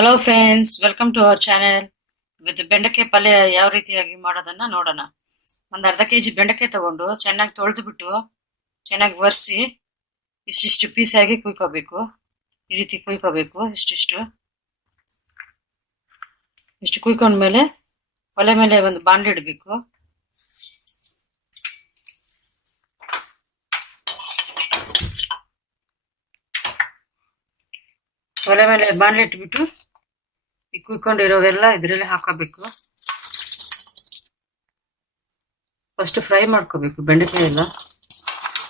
Hello friends, welcome to our channel. ಇವತ್ತು ಬೆಂಡೆಕಾಯಿ ಪಲ್ಯ ಯಾವ ರೀತಿಯಾಗಿ ಮಾಡೋದನ್ನ ನೋಡೋಣ. ಒಂದು ಅರ್ಧ ಕೆಜಿ ಬೆಂಡೆಕಾಯಿ ತಗೊಂಡು ಚೆನ್ನಾಗಿ ತೊಳೆದು ಬಿಟ್ಟು ಚೆನ್ನಾಗಿ ಒರೆಸಿ ಇಷ್ಟಿಷ್ಟು ಪೀಸ್ ಆಗಿ ಕುಯ್ಕೋಬೇಕು. ಈ ರೀತಿ ಕುಯ್ಕೋಬೇಕು. ಇಷ್ಟು ಕುಯ್ಕೊಂಡ್ಮೇಲೆ ಒಲೆ ಮೇಲೆ ಒಂದು ಬಾಣಲೆ ಇಡಬೇಕು. ಒಲೆ ಮೇಲೆ ಬಾಣಲೆ ಇಟ್ಬಿಟ್ಟು ಈ ಕುಯ್ಕೊಂಡಿರೋವೆಲ್ಲ ಇದರಲ್ಲಿ ಹಾಕೋಬೇಕು. ಫಸ್ಟ್ ಫ್ರೈ ಮಾಡ್ಕೋಬೇಕು ಬೆಂಡೆಕಾಯಿ ಎಲ್ಲ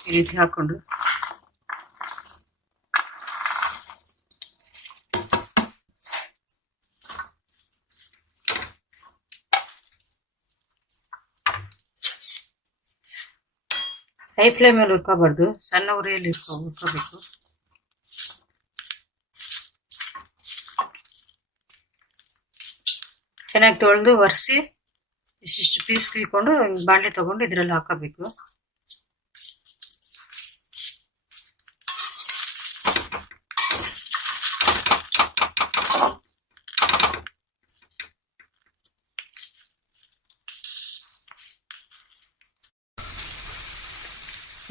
ಈ ರೀತಿ ಹಾಕೊಂಡು. ಹೈ ಫ್ಲೇಮ್ ಮೇಲೆ ಹುರ್ಕೋಬಾರ್ದು, ಸಣ್ಣ ಉರಿಯಲ್ಲಿ ಹುರ್ಕೋಬೇಕು. ಚೆನ್ನಾಗಿ ತೊಳೆದು ಒರೆಸಿ ಇಷ್ಟಿಷ್ಟು ಪೀಸ್ ಕುಯ್ಕೊಂಡು ಬಾಣಲೆ ತಗೊಂಡು ಇದರಲ್ಲಿ ಹಾಕೋಬೇಕು.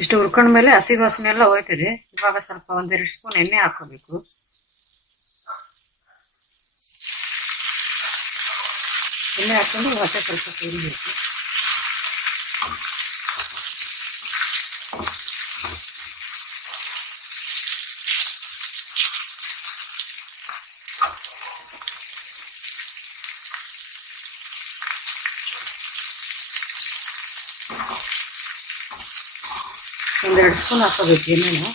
ಇಷ್ಟು ಹುರ್ಕೊಂಡ್ಮೇಲೆ ಹಸಿ ವಾಸನೆ ಎಲ್ಲ ಹೋಯ್ತದೆ. ಇವಾಗ ಸ್ವಲ್ಪ 1-2 ಸ್ಪೂನ್ ಎಣ್ಣೆ ಹಾಕೋಬೇಕು. ಎಣ್ಣೆ ಹಾಕೊಂಡು ಮತ್ತೆ ಸ್ವಲ್ಪ ಹುರಿಬೇಕು. ಒಂದೆರಡು ಸ್ಪೂನ್ ಹಾಕೋಬೇಕು ಎಣ್ಣೆನ.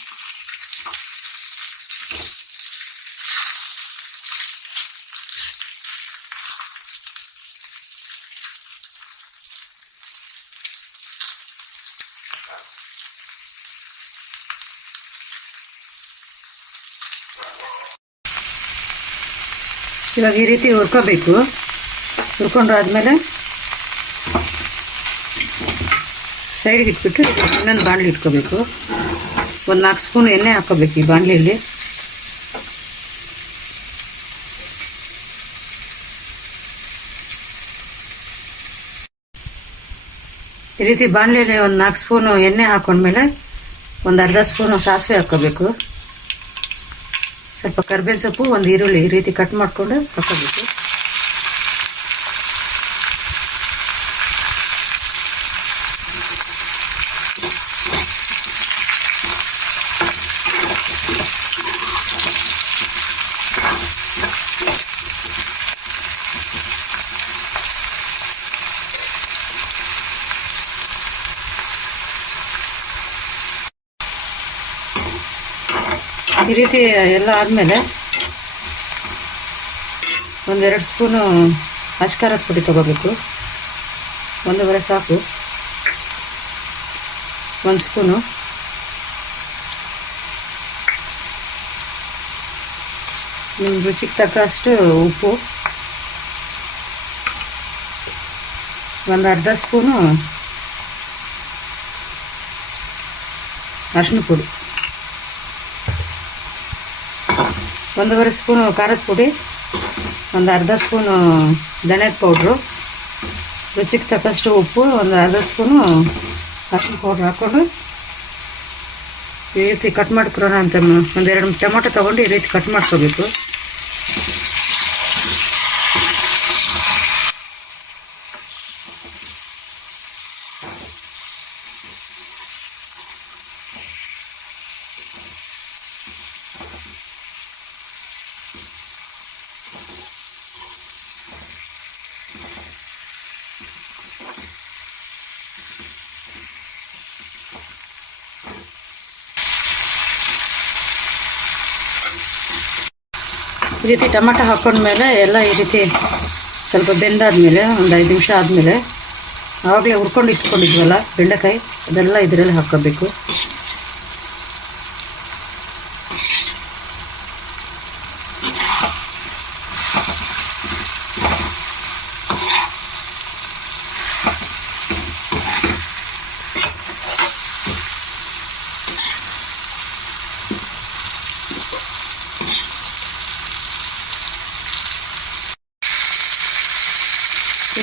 ಇವಾಗ ಈ ರೀತಿ ಹುರ್ಕೋಬೇಕು. ಹುರ್ಕೊಂಡಾದ್ಮೇಲೆ ಸೈಡ್ಗೆ ಇಟ್ಬಿಟ್ಟು ಇನ್ನೊಂದು ಬಾಣಲಿ ಇಟ್ಕೋಬೇಕು. ಒಂದು 4 ಸ್ಪೂನ್ ಎಣ್ಣೆ ಹಾಕೋಬೇಕು ಈ ಬಾಣಲಿಯಲ್ಲಿ. ಈ ರೀತಿ ಬಾಣಲಿಯಲ್ಲಿ ಒಂದು 4 ಸ್ಪೂನು ಎಣ್ಣೆ ಹಾಕೊಂಡ್ಮೇಲೆ ಒಂದು ಅರ್ಧ ಸ್ಪೂನು ಸಾಸಿವೆ ಹಾಕೋಬೇಕು. ಸ್ವಲ್ಪ ಕರಿಬೇವಿನ ಸೊಪ್ಪು, ಒಂದು ಈರುಳ್ಳಿ ಈ ರೀತಿ ಕಟ್ ಮಾಡಿಕೊಂಡು ಹಾಕೋಬೇಕು. ಈ ರೀತಿ ಎಲ್ಲ ಆದಮೇಲೆ 1-2 ಸ್ಪೂನು ಅಚ್ಕಾರದ ಪುಡಿ ತಗೋಬೇಕು. 1.5 ಸಾಕು. 1 ಸ್ಪೂನು ನಿಮ್ಮ ರುಚಿಗೆ ತಕ್ಕಷ್ಟು ಉಪ್ಪು, ಒಂದು ಅರ್ಧ ಸ್ಪೂನು ಅರಿಶಿನ ಪುಡಿ, 1.5 ಸ್ಪೂನು ಖಾರದ ಪುಡಿ, ಒಂದು ಅರ್ಧ ಸ್ಪೂನು ಧನಿಯಾದ ಪೌಡ್ರು, ರುಚಿಗೆ ತಕ್ಕಷ್ಟು ಉಪ್ಪು, ಒಂದು ಅರ್ಧ ಸ್ಪೂನು ಅರಿಶಿನ ಪೌಡ್ರ್ ಹಾಕ್ಕೊಂಡು ಈ ರೀತಿ ಕಟ್ ಮಾಡ್ಕೊಳ್ಳೋಣ ಅಂತ 1-2 ಟೊಮೊಟೊ ತೊಗೊಂಡು ಈ ರೀತಿ ಕಟ್ ಮಾಡ್ಕೋಬೇಕು. ಈ ರೀತಿ ಟೊಮೆಟೊ ಹಾಕೊಂಡ್ಮೇಲೆ ಎಲ್ಲ ಈ ರೀತಿ ಸ್ವಲ್ಪ ಬೆಂದಾದ್ಮೇಲೆ ಒಂದು 5 ನಿಮಿಷ ಆದಮೇಲೆ ಆವಾಗಲೇ ಹುರ್ಕೊಂಡು ಇಟ್ಕೊಂಡಿದ್ವಲ್ಲ ಬೆಂಡೆಕಾಯಿ, ಅದೆಲ್ಲ ಇದರಲ್ಲಿ ಹಾಕೋಬೇಕು.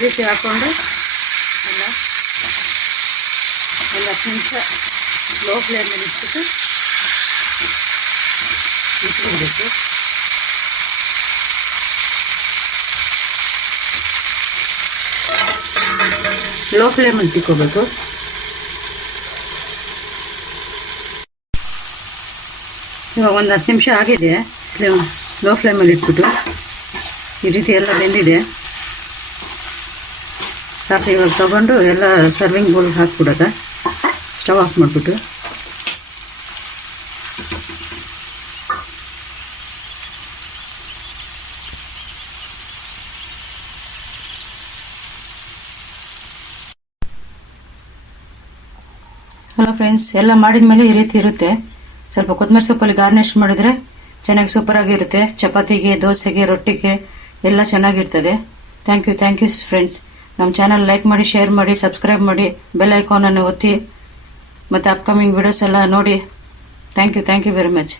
ರೀತಿ ಹಾಕ್ಕೊಂಡು ಎಲ್ಲ 10 ನಿಮಿಷ ಲೋ ಫ್ಲೇಮಲ್ಲಿ ಇಟ್ಬಿಟ್ಟು ಇಟ್ಬಿಡ್ಬೇಕು. ಲೋ ಫ್ಲೇಮಲ್ಲಿ ತಿಕ್ಕೋಬೇಕು. ಇವಾಗ ಒಂದು 10 ನಿಮಿಷ ಆಗಿದೆ. ಲೋ ಫ್ಲೇಮಲ್ಲಿ ಇಟ್ಬಿಟ್ಟು ಈ ರೀತಿ ಎಲ್ಲ ಬೆಂದಿದೆ. ಸಾಕು. ಇವಾಗ ತಗೊಂಡು ಎಲ್ಲ ಸರ್ವಿಂಗ್ ಬೌಲ್ಗೆ ಹಾಕ್ಬಿಡೋದ. ಸ್ಟವ್ ಆಫ್ ಮಾಡಿಬಿಟ್ಟು ಹಲೋ ಫ್ರೆಂಡ್ಸ್, ಎಲ್ಲ ಮಾಡಿದ್ಮೇಲೆ ಈ ರೀತಿ ಇರುತ್ತೆ. ಸ್ವಲ್ಪ ಕೊತ್ತಂಬರಿ ಸೊಪ್ಪಲ್ಲಿ ಗಾರ್ನಿಷ್ ಮಾಡಿದರೆ ಚೆನ್ನಾಗಿ ಸೂಪರಾಗಿರುತ್ತೆ. ಚಪಾತಿಗೆ, ದೋಸೆಗೆ, ರೊಟ್ಟಿಗೆ ಎಲ್ಲ ಚೆನ್ನಾಗಿರ್ತದೆ. Thank you friends. ನಮ್ಮ ಚಾನಲ್ ಲೈಕ್ ಮಾಡಿ, ಶೇರ್ ಮಾಡಿ, ಸಬ್ಸ್ಕ್ರೈಬ್ ಮಾಡಿ, ಬೆಲ್ ಐಕಾನನ್ನು ಒತ್ತಿ ಮತ್ತು ಅಪ್ಕಮಿಂಗ್ ವಿಡಿಯೋಸ್ ಎಲ್ಲ ನೋಡಿ. Thank you very much.